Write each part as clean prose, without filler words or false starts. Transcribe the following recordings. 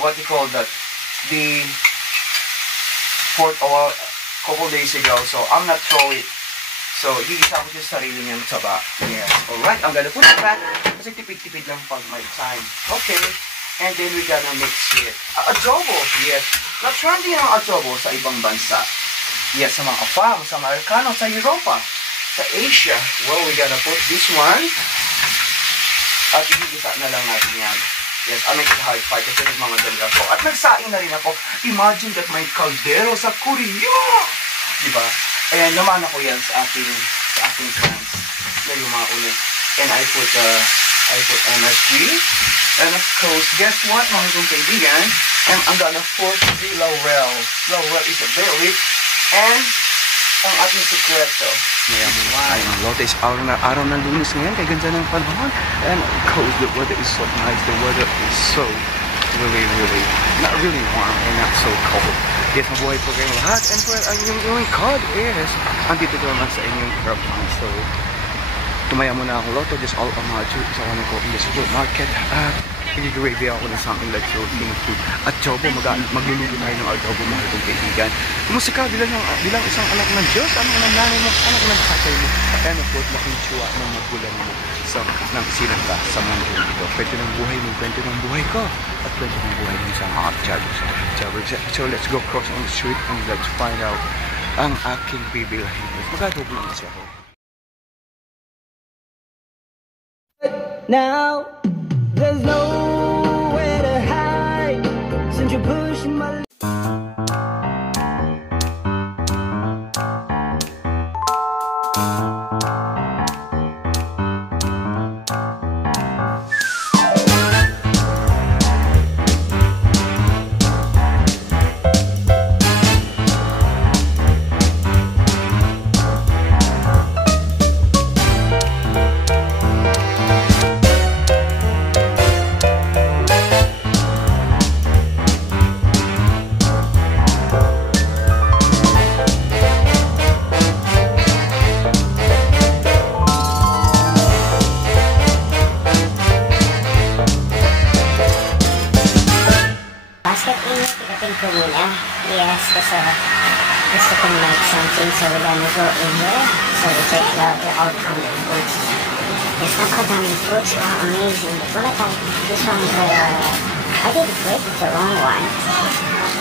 what you call that, the pork a couple days ago. So I'm not throw it. So gigisa ko yung sarili niyang taba. Yes. Alright, I'm gonna put it back. Kasi tipid-tipid lang pag my time. Okay. And then we're gonna mix it. Adobo. Yes. Na-trendy ang adobo sa ibang bansa. Yes, sa mga farm, sa Amerikano, sa Europa, sa Asia. Well, we're gonna put this one. At igigisa na lang natin yan. Yes, I make it hard fight kasi nagmamadali ako. At nagsaing na rin ako. Imagine that may kaldero sa Korea! Diba? Ayan, naman ako yan sa aking plans na yumauna. And I put MSG. And of course, guess what, mga kong kaibigan? And I'm gonna put the laurel. Laurel is a bay leaf. And ang ating sekreto. Ay, ang lote is araw na Lunes ngayon. Kaya ganda ng panahon. And of course, the weather is so nice. The weather is so really, not really warm and not so cold. Yes, mabuhay po kayong lahat. And for yung cod is, andito naman sa inyong harapan. So, tumaya muna akong loto. Just all on my trip. So, ano ko in the supermarket. Nag-gravy ako ng something like Philippine food. Adobo, magluluto tayo ng adobo, mahal kong kaibigan. Kumusta ka bilang isang anak ng Diyos? Anong nanay mo? Anak ng tatay mo? And of course, laking tsuwa ng magulang mo nang silang ka sa mundo dito. Kwento ng buhay mo, kwento ng buhay ko, at kwento ng buhay mo sa mga jobbers. So let's go cross on the street and let's find out ang aking bibilhin. Mag-adobo lang kasi ako. Now there's nowhere to hide since you're pushing my Yes, gusto kong make something, so we're gonna go in here. So we check out the outcome of fruits. There's napakadaming fruits, amazing. Wala tayo, this one, I did click the wrong one.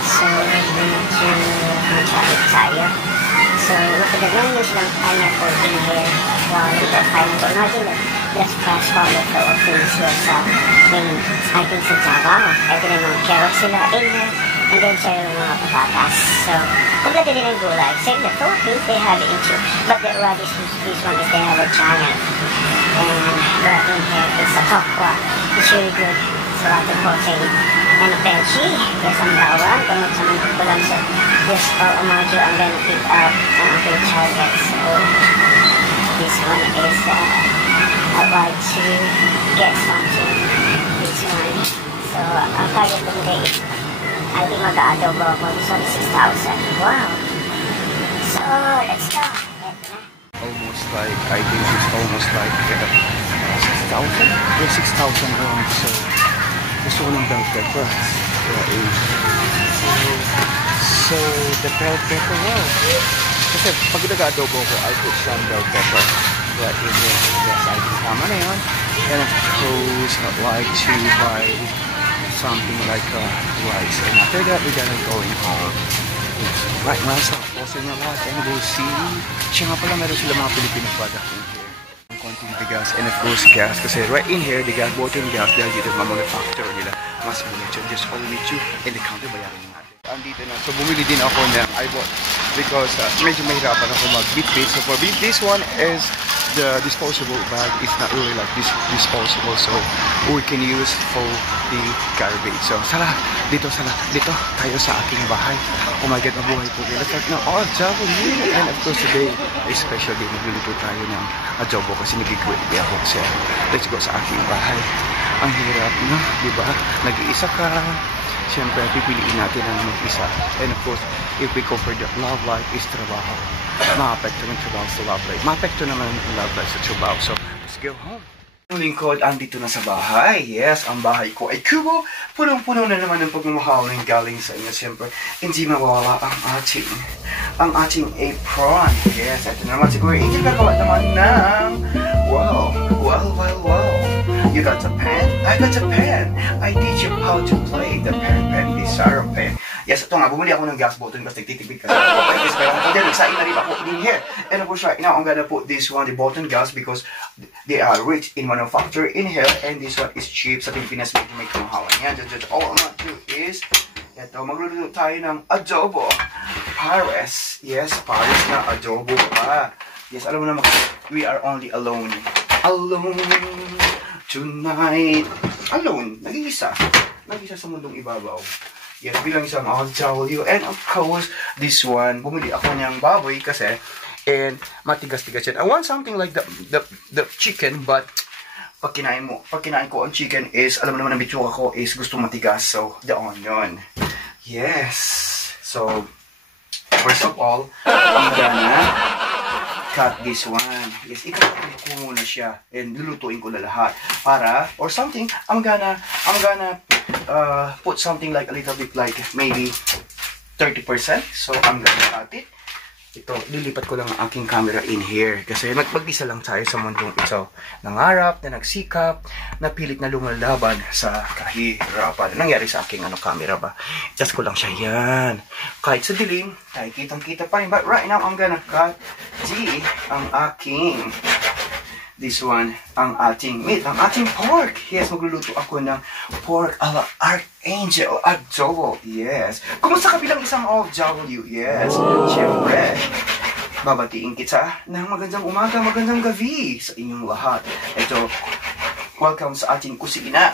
So medyo masyadit tayo. So look at the meron silang pineapple in here. Wow, look at pineapple. Imagine that that's fast forward to Philippines here sa I think sa Java. Ito na mga carrots sila in here. And then siya yung mga patatas. So, kompleto din ang gulay. Same the Philippines, they have it in too. But the radish, this one is they have a giant. And right in here is a tokwa. It's really good. It's a lot of protein. And veggie, there's some bawang. Kamot sa mga kulang sa this omaggio ang benefit of ang aking target. So, this one is, I'd like to get something. This one. So, ang target ko today is I think mag-adobo ako. This one is 6,000. Wow. So, let's go. Almost like, I think it's almost like 6,000? Or 6,000 around. So, gusto ko ng bell pepper. So, the bell pepper, wow. Kasi pag nag-adobo ko, I put some bell pepper. Right in here. Yes, I think tama na yun. And of course, I'd like to buy something like rice. And after that, we're gonna go in home. Right now, sa poster na lahat. And we'll see. Siya nga pala, meron sila mga Filipino product in here. Konting bigas. And of course, gas. Kasi right in here, the gas, bottle gas, dahil dito manufacturer nila. Mas muna siya. Just all with you. And the counter, bayaran nyo natin. Andito na. So, bumili din ako ng I bought. Because medyo mahirapan ako mag-bit-bit. So, for this one is the disposable bag. It's not really like this disposable. So, we can use for the garbage. So, dito tayo sa aking bahay. Oh my God, mabuhay po kayo. Let's start na all adobo. And of course, today, especially, magluluto tayo ng adobo kasi nag-gravy ako. So, let's go sa aking bahay. Ang hirap na, di ba? Nag-iisa ka. Siyempre, pipiliin natin ang mag-isa. And of course, if we go for the love life is trabaho. Ma-apekto ng trabaho sa love life. Ma-apekto naman ng love life sa trabaho. So, let's go home. Ang lingkod, andito na sa bahay. Yes, ang bahay ko ay kubo. Punong-puno na naman ng pagmamahal ng galing sa inyo. Siyempre, hindi mawawala ang ating apron. Yes, ito naman siguro. Hindi gagawa naman ng wow. You got a pen? I got a pen. I teach you how to play the pen, the Sarah pen. Yes, ito nga, bumili ako ng gas button kasi nagtitipid kasi ako. Yes, pero ako din, nagsain na rin ako in here. And of course, right now, I'm gonna put this one, the button gas, because they are rich in manufacture in here, and this one is cheap. Sa Pilipinas, medyo may kamahalan yan. Just all I'm gonna do is, ito, magluluto tayo ng adobo. Pares. Yes, Pares na adobo pa. Yes, alam mo naman, we are only alone. Alone tonight. Alone. Nag-iisa. Nag-iisa sa mundong ibabaw. Yes, bilang isang OFW. And of course, this one, bumili ako niyang baboy kasi, and matigas-tigas yan. I want something like the chicken, but pag kinain ko ang chicken is, alam mo naman ang bitsura ko is gusto matigas. So, the onion. Yes. So, first of all, I'm gonna cut this one. Yes, i-cut ko muna siya and lulutuin ko na lahat para or something I'm gonna put something like a little bit like maybe 30%. So I'm gonna cut it. Ito, lilipat ko lang ang aking camera in here kasi mag-isa lang tayo sa mundong ito. Nangarap, na nagsikap, napilit na lumalaban sa kahirapan. Nangyari sa aking camera ba? Just ko lang siya yan. Kahit sa dilim, tayo kitang-kita pa rin. But right now, I'm gonna cut ang aking this one, ang ating meat, ang ating pork. Yes, magluluto ako ng pork a la Archangel adobo. Yes. Kumusta ka bilang isang OFW? Yes. Siyempre, babatiin kita ng magandang umaga, magandang gabi sa inyong lahat. Ito, welcome sa ating kusina.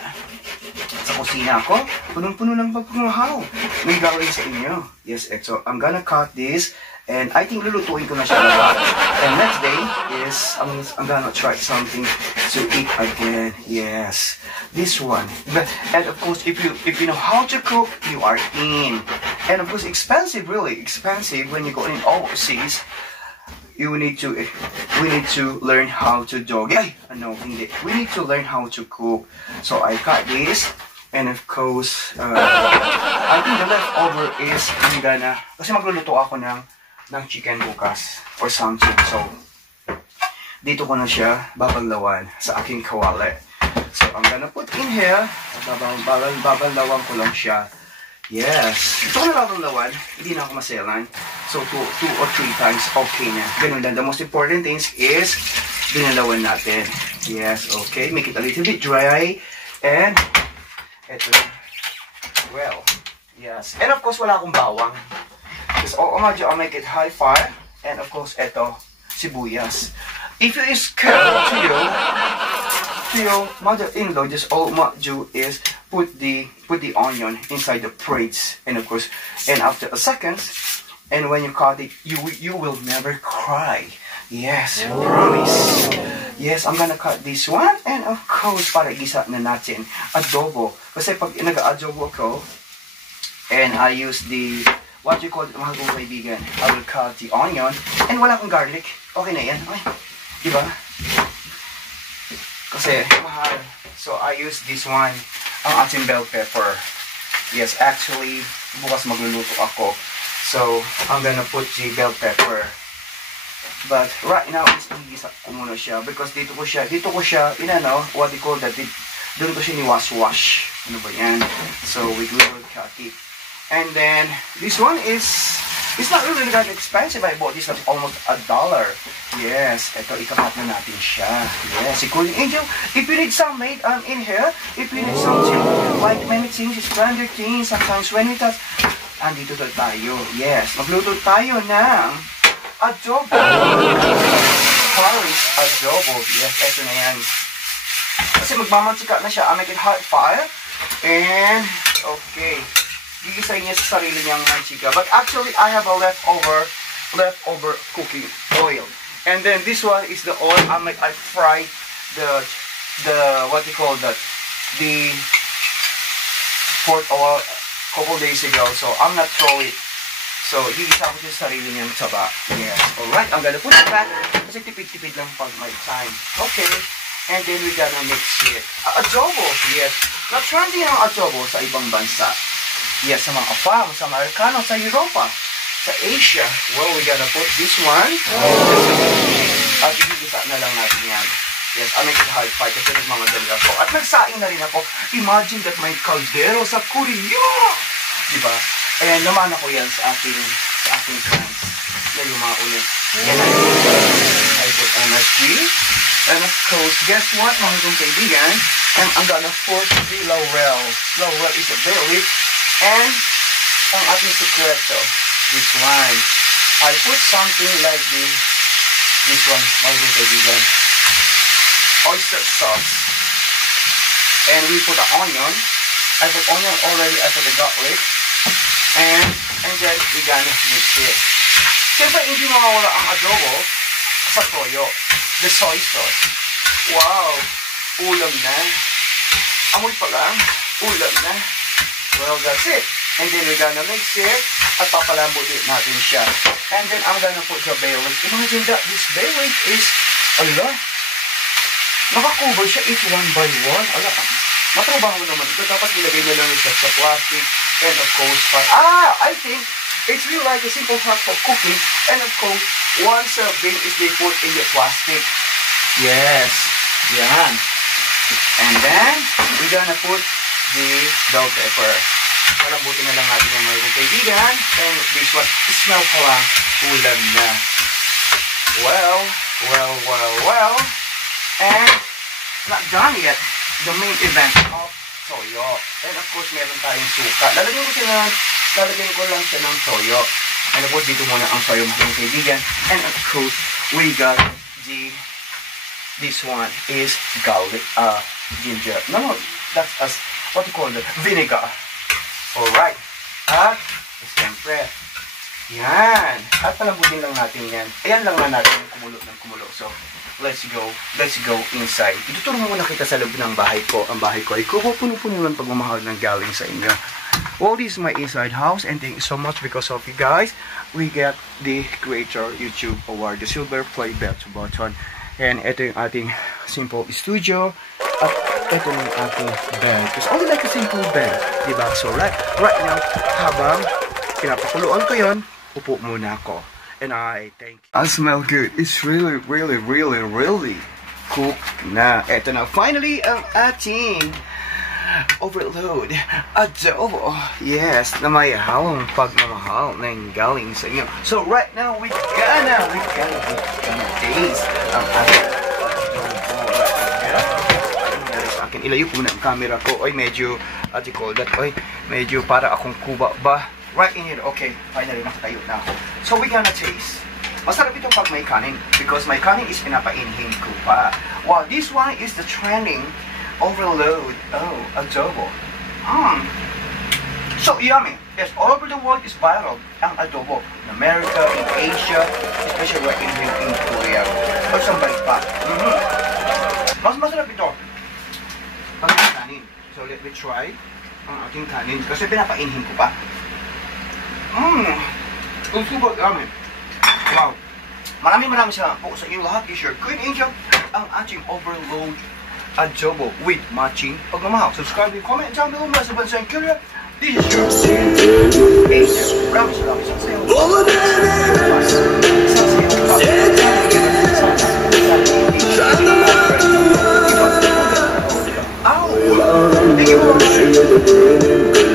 Sa kusina ko, punong-puno ng pagmamahal. May gawin sa inyo. Yes, ito, I'm gonna cut this. And I think lulutuin ko na siya lahat. And next day is, I'm gonna try something to eat again. Yes, this one. And of course, if you know how to cook, you are in. And of course, expensive, really expensive when you go in overseas. We need to learn how to dog. Ay, no, hindi. We need to learn how to cook. So I cut this. And of course, I think the leftover is, I'm gonna, kasi magluluto ako ng chicken bukas or something. So, dito ko na siya babaglawan sa aking kawali. So, I'm gonna put in here. Babaglawan ko lang siya. Yes. Ito ko na babaglawan. Hindi na ako maselan. So, two or three times, okay na. Ganun lang. The most important thing is, binalawan natin. Yes, okay. Make it a little bit dry. And, ito. Well, yes. And of course, wala akong bawang. Because I'll make it high fire. And of course, eto, sibuyas. If it is scared to your mother-in-law, just all you do is put the onion inside the plates. And of course, and after a second, and when you cut it, you will never cry. Yes, promise. Yes, I'm gonna cut this one. And of course, para igisa na natin, adobo. Kasi pag nag-adobo ko, and I use the what you call, mahal kong kaibigan, I will cut the onion, and wala akong garlic. Okay na yan. Okay. Diba? Kasi, mahal. So, I use this one, ang ating bell pepper. Yes, actually, bukas magluluto ako. So, I'm gonna put the bell pepper. But, right now, igisa ko muna siya. Because dito ko siya, what you call that, doon ko siya ni-wash-wash. Ano ba yan? So, we will cut it. And then, this one it's not really that expensive. I bought this at almost $1. Yes, ito, ikakat na natin siya. Yes, si Kuya Angel, if you need some made in here, if you need something, like many things, stranger things, sometimes when we touch, andito tayo. Yes, magluto tayo ng adobo. Paris adobo. Yes, ito na yan. Kasi magmamansika na siya. I make it hot fire. And, okay. Gigisahin niya sa sarili niyang manchika. But actually, I have a leftover cooking oil. And then this one is the oil. I fried the what you call that, the pork oil a couple days ago. So I'm not throw it. So gigisa ko siya sa sarili niyang taba. Yes. Alright, I'm gonna put it back. Kasi tipid-tipid lang pag my time. Okay. And then we're gonna mix it. Adobo, yes. Na-trendy ang adobo sa ibang bansa. Yes, sa mga farm, sa Amerikano, sa Europa, sa Asia. Well, we're gonna put this one. At igigisa na lang natin yan. Yes, I make it high five kasi nagmamadali ako. At nagsaing na rin ako. Imagine that may kaldero sa Korea! Diba? And naman ako yan sa aking friends. Na yung mga ulit. And I put MSG. And of course, guess what, mga kong kaibigan? And I'm gonna put the laurel. Laurel is a bay leaf. And ang ating sekreto, this one. I put something like this one, mga kong kaibigan. Oyster sauce. And we put an onion. I put onion already. I put the garlic. And then we're gonna mix it. Siyempre, hindi mawawala ang adobo sa toyo. The soy sauce. Wow! Ulam na. Amoy pa lang. Ulam na. Well, that's it. And then we're gonna mix it at papalambutin natin siya. And then I'm gonna put the bay leaf. Imagine that this bay leaf is, ala, nakakover siya each one by one. Ala, matrabaho naman ito. Dapat nilagay na lang siya sa plastic. And of course, I think it's really like a simple hack for cooking. And of course, one serving is they put in the plastic. Yes. Yan. And then, we're gonna put the bell pepper. Palambutin na lang natin yung mga kaibigan. And this one, smell pa lang. Ulam na. Well. And, not done yet. The main event of toyo. And of course, meron tayong suka. Lalagyan ko lang siya ng toyo. And of course, dito muna ang toyo mga kaibigan. And of course, we got this one is garlic, ginger. No, that's what you call it, vinegar. Alright. At, siyempre, yan. At palambutin lang natin yan. Ayan lang na natin yung kumulo ng kumulo. So, let's go inside. Ituturo mo muna kita sa loob ng bahay ko. Ang bahay ko ay puno-puno ng pagmamahal ng galing sa inyo. Well, this is my inside house and thank you so much because of you guys. We get the Creator YouTube Award, the Silver Play button. And ito yung ating simple studio. At ito yung ating bed. It's only like a simple bed. Diba? So right now, habang pinapakuluan ko yun, upo muna ako. And I think I smell good. It's really cooked na. Ito na. Finally, ang ating overload adobo. Yes, na may halong pagmamahal na galing sa inyo. So right now, we gonna taste ang ating adobo. Sa akin, ilayo po na ang camera ko. Oy, medyo, what you call that? Oy, medyo para akong kuba ba? Right in here. Okay, finally, nakatayo na ako. So we gonna taste. Masarap ito pag may kanin because may kanin is pinapainhin ko pa. Wow, this one is the trending overload. Oh, adobo. So yummy. Yes, all over the world is viral ang adobo. In America, in Asia, especially right in Korea. Or some balik pa. Mas masarap ito pag may kanin. So let me try ang ating kanin kasi pinapainhin ko pa. Super yummy. Wow. Maraming salamat po sa inyo lahat. Is your Queen Angel ang ating overload adobo with matching pagmamahal. Subscribe and comment down below mga sa bansang Korea. This is your Angel. Maraming salamat sa inyo. Thank you.